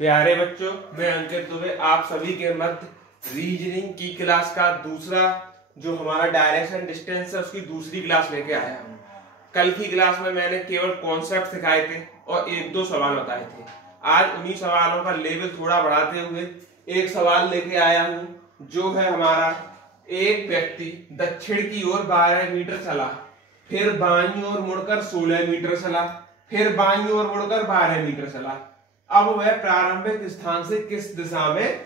प्यारे बच्चों, मैं अंकित दुबे आप सभी के मध्य रीजनिंग की क्लास का दूसरा जो हमारा डायरेक्शन डिस्टेंस है उसकी दूसरी क्लास लेके आया हूँ। कल की क्लास में मैंने केवल कॉन्सेप्ट सिखाए थे और एक दो सवाल बताए थे। आज उन्हीं सवालों का लेवल थोड़ा बढ़ाते हुए एक सवाल लेके आया हूँ जो है हमारा, एक व्यक्ति दक्षिण की ओर 12 मीटर चला, फिर बाईं ओर मुड़कर 16 मीटर चला, फिर बाईं ओर मुड़कर 12 मीटर चला। अब वह प्रारंभिक स्थान से किस दिशा में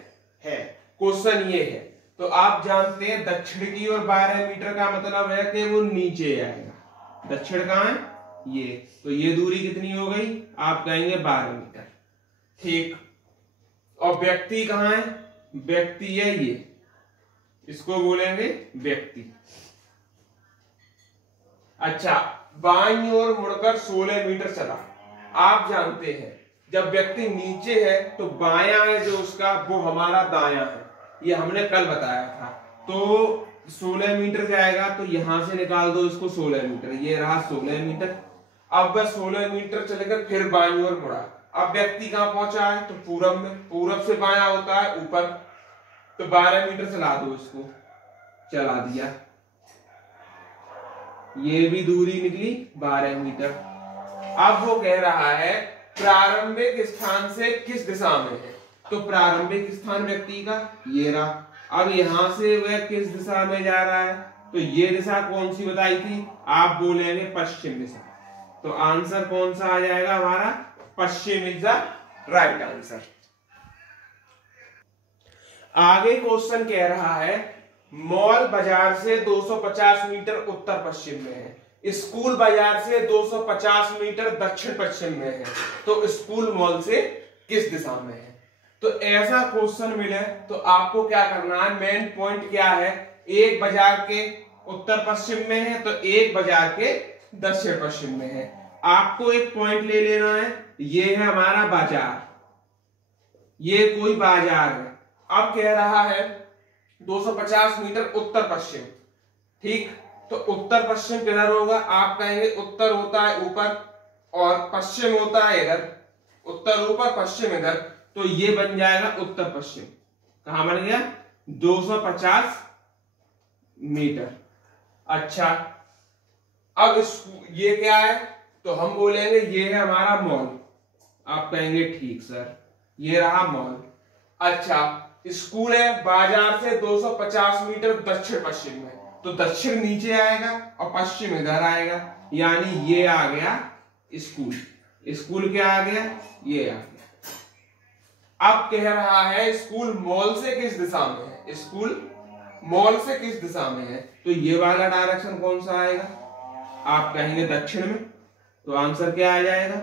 है। क्वेश्चन ये है, तो आप जानते हैं दक्षिण की ओर 12 मीटर का मतलब है कि वो नीचे आएगा। दक्षिण कहाँ है? ये, तो ये दूरी कितनी हो गई? आप कहेंगे 12 मीटर। ठीक। और व्यक्ति कहाँ है? व्यक्ति है ये, इसको बोलेंगे व्यक्ति। अच्छा, बाईं ओर मुड़कर 16 मीटर चला। आप जानते हैं जब व्यक्ति नीचे है तो बायां है जो उसका, वो हमारा दायां है, ये हमने कल बताया था। तो 16 मीटर जाएगा तो यहां से निकाल दो इसको 16 मीटर, ये रहा 16 मीटर। अब वह 16 मीटर चलेकर फिर बाईं ओर मुड़ा। अब व्यक्ति कहां पहुंचा है? तो पूरब में। पूरब से बायां होता है ऊपर, तो 12 मीटर चला दो इसको, चला दिया, ये भी दूरी निकली 12 मीटर। अब वो कह रहा है प्रारंभिक स्थान से किस दिशा में है। तो प्रारंभिक स्थान व्यक्ति का ये रहा। अब यहां से वह किस दिशा में जा रहा है, तो ये दिशा कौन सी बताई थी? आप बोलेंगे पश्चिम दिशा। तो आंसर कौन सा आ जाएगा हमारा? पश्चिम इज द राइट आंसर। आगे क्वेश्चन कह रहा है मॉल बाजार से 250 मीटर उत्तर पश्चिम में है, स्कूल बाजार से 250 मीटर दक्षिण पश्चिम में है, तो स्कूल मॉल से किस दिशा में है। तो ऐसा क्वेश्चन मिले तो आपको क्या करना है? मेन पॉइंट क्या है? एक बाजार के उत्तर पश्चिम में है तो एक बाजार के दक्षिण पश्चिम में है। आपको एक पॉइंट ले लेना है, ये है हमारा बाजार, ये कोई बाजार है। अब कह रहा है 250 मीटर उत्तर पश्चिम। ठीक, तो उत्तर पश्चिम किधर होगा? आप कहेंगे उत्तर होता है ऊपर और पश्चिम होता है इधर, उत्तर ऊपर पश्चिम इधर, तो ये बन जाएगा उत्तर पश्चिम। कहां बन गया? 250 मीटर। अच्छा, अब ये क्या है? तो हम बोलेंगे ये है हमारा मॉल। आप कहेंगे ठीक सर, ये रहा मॉल। अच्छा, स्कूल है बाजार से 250 मीटर दक्षिण पश्चिम में, तो दक्षिण नीचे आएगा और पश्चिम इधर आएगा, यानी ये आ गया स्कूल। स्कूल क्या आ गया? ये आ गया। अब कह रहा है स्कूल मॉल से किस दिशा में है। स्कूल मॉल से किस दिशा में है, तो ये वाला डायरेक्शन कौन सा आएगा? आप कहेंगे दक्षिण में, तो आंसर क्या आ जाएगा?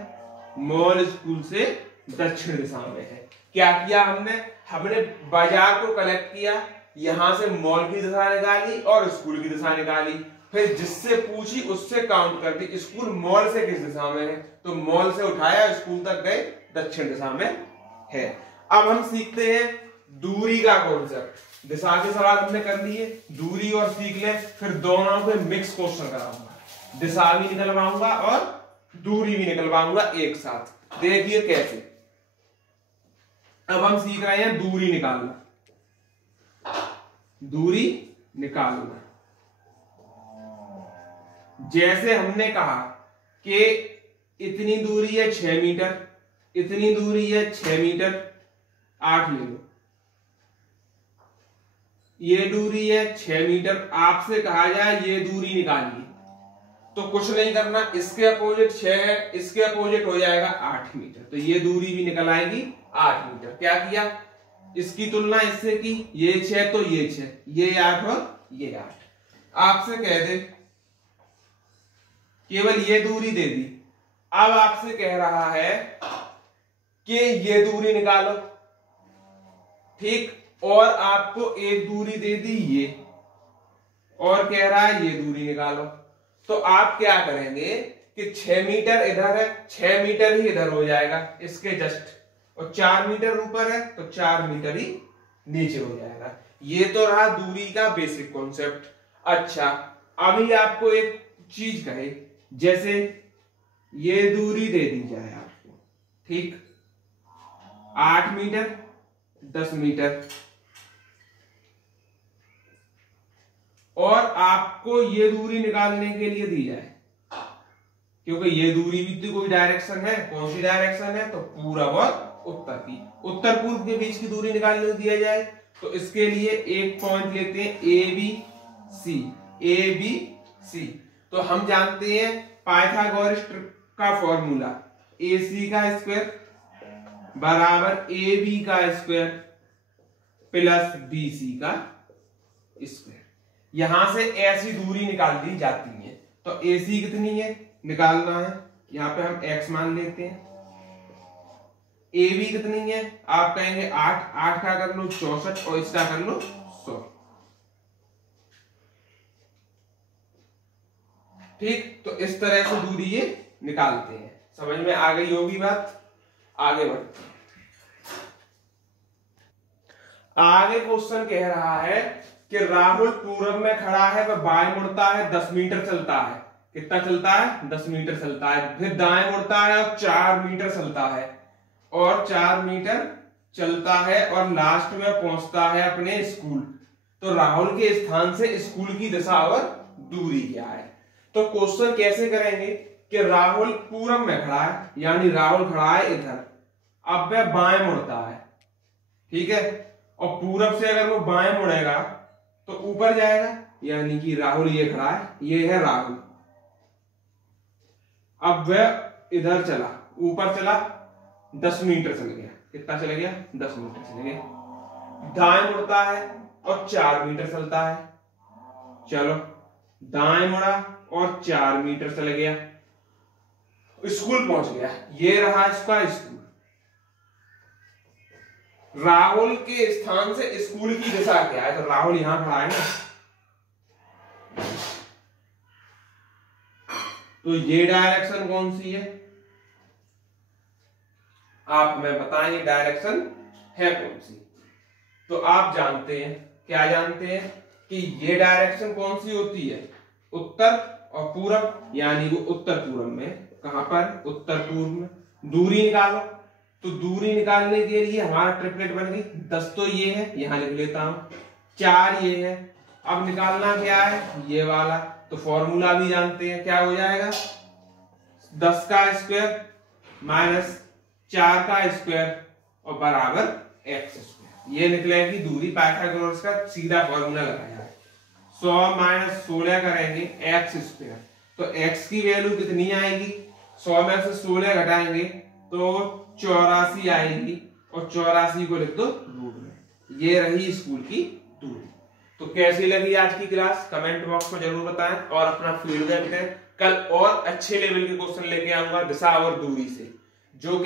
मॉल स्कूल से दक्षिण दिशा में है। क्या किया हमने? हमने बाजार को कलेक्ट किया, यहां से मॉल की दिशा निकाली और स्कूल की दिशा निकाली, फिर जिससे पूछी उससे काउंट कर दी स्कूल मॉल से किस दिशा में है, तो मॉल से उठाया स्कूल तक गए, दक्षिण दिशा में है। अब हम सीखते हैं दूरी का कॉन्सेप्ट। दिशा के सवाल हमने कर लिए, दूरी और सीख ले, फिर दोनों पे मिक्स क्वेश्चन कराऊंगा, दिशा भी निकलवाऊंगा और दूरी भी निकलवाऊंगा एक साथ। देखिए कैसे। अब हम सीख रहे हैं दूरी निकालना। दूरी निकालना, जैसे हमने कहा कि इतनी दूरी है 6 मीटर, इतनी दूरी है 6 मीटर, 8 ले लो। ये दूरी है 6 मीटर, आपसे कहा जाए ये दूरी निकालिए, तो कुछ नहीं करना, इसके अपोजिट 6 है, इसके अपोजिट हो जाएगा 8 मीटर, तो ये दूरी भी निकल आएगी 8 मीटर। क्या किया? इसकी तुलना इससे की, ये 6 तो ये 6, ये 8 और ये 8। आपसे कह दे केवल ये दूरी दे दी, अब आपसे कह रहा है कि ये दूरी निकालो। ठीक, और आपको एक दूरी दे दी ये, और कह रहा है ये दूरी निकालो। तो आप क्या करेंगे कि 6 मीटर इधर है, 6 मीटर ही इधर हो जाएगा इसके जस्ट, और 4 मीटर ऊपर है तो 4 मीटर ही नीचे हो जाएगा। ये तो रहा दूरी का बेसिक कॉन्सेप्ट। अच्छा, अभी आपको एक चीज कहे, जैसे ये दूरी दे दी जाए आपको, ठीक, 8 मीटर 10 मीटर। और आपको ये दूरी निकालने के लिए दी जाए, क्योंकि ये दूरी भी तो कोई डायरेक्शन है, कौन सी डायरेक्शन है, तो पूरब और उत्तर की। उत्तर पूर्व के बीच की दूरी निकालने को दिया जाए तो इसके लिए एक पॉइंट लेते हैं ए बी सी। तो हम जानते हैं पाइथागोरस का फॉर्मूला, ए सी का स्क्वायर बराबर ए बी का स्क्वायर प्लस बी सी का स्क्वायर। यहां से ऐसी दूरी निकाल दी जाती है। तो ए सी कितनी है निकालना है, यहां पे हम x मान लेते हैं। ए बी कितनी है, आप कहेंगे 8 का कर लो 64 और इसका कर लो 100। ठीक, तो इस तरह से दूरी ये निकालते हैं। समझ में आ गई होगी बात। आगे बढ़ते हैं। आगे क्वेश्चन कह रहा है कि राहुल पूरब में खड़ा है, वह बाएं मुड़ता है, 10 मीटर चलता है। कितना चलता है, 10 मीटर चलता है। फिर दाएं मुड़ता है और 4 मीटर चलता है, और 4 मीटर चलता है और लास्ट में पहुंचता है अपने स्कूल। तो राहुल के स्थान से स्कूल की दिशा और दूरी क्या है। तो क्वेश्चन कैसे करेंगे कि राहुल पूरब में खड़ा है, यानी राहुल खड़ा है इधर, अब वह बाएं मुड़ता है, ठीक है, और पूरब से अगर वो बाएं मुड़ेगा तो ऊपर जाएगा, यानी कि राहुल ये खड़ा है, ये है राहुल। अब वह इधर चला, ऊपर चला, 10 मीटर चल गया। कितना चल गया, 10 मीटर चल गया। दाएं मुड़ता है और 4 मीटर चलता है। चलो, दाएं मुड़ा और 4 मीटर चल गया, स्कूल पहुंच गया। ये रहा इसका स्कूल। राहुल के स्थान से स्कूल की दिशा क्या है, तो राहुल यहां खड़ा है ना, तो ये डायरेक्शन कौन सी है, आप हमें बताएं ये डायरेक्शन है कौन सी। तो आप जानते हैं, क्या जानते हैं कि ये डायरेक्शन कौन सी होती है, उत्तर और पूरब, यानी वो उत्तर पूरब में। कहां पर, उत्तर पूर्व में। दूरी निकालो, तो दूरी निकालने के लिए हमारा ट्रिपलेट बन गई। 10 तो ये है, यहां लिख लेता हूं, 4 ये है। अब निकालना क्या है, ये वाला। तो फॉर्मूला भी जानते हैं, क्या हो जाएगा, 10 का स्क्वायर माइनस 4 का स्क्वायर और बराबर x स्क्वायर। ये निकलेगी दूरी। पाइथागोरस का सीधा फॉर्मूला लगाया है। 100 माइनस 16 करेंगे x स्क्वायर, तो x की वैल्यू कितनी आएगी, 100 में से 16 घटाएंगे तो 84 आएगी, और 84 को लिख दो रूट में। ये रही स्कूल की दूरी। तो कैसी लगी आज की क्लास, कमेंट बॉक्स में जरूर बताएं और अपना फीडबैक दें। कल और अच्छे लेवल के क्वेश्चन लेके आऊंगा दिशा और दूरी से, जो कि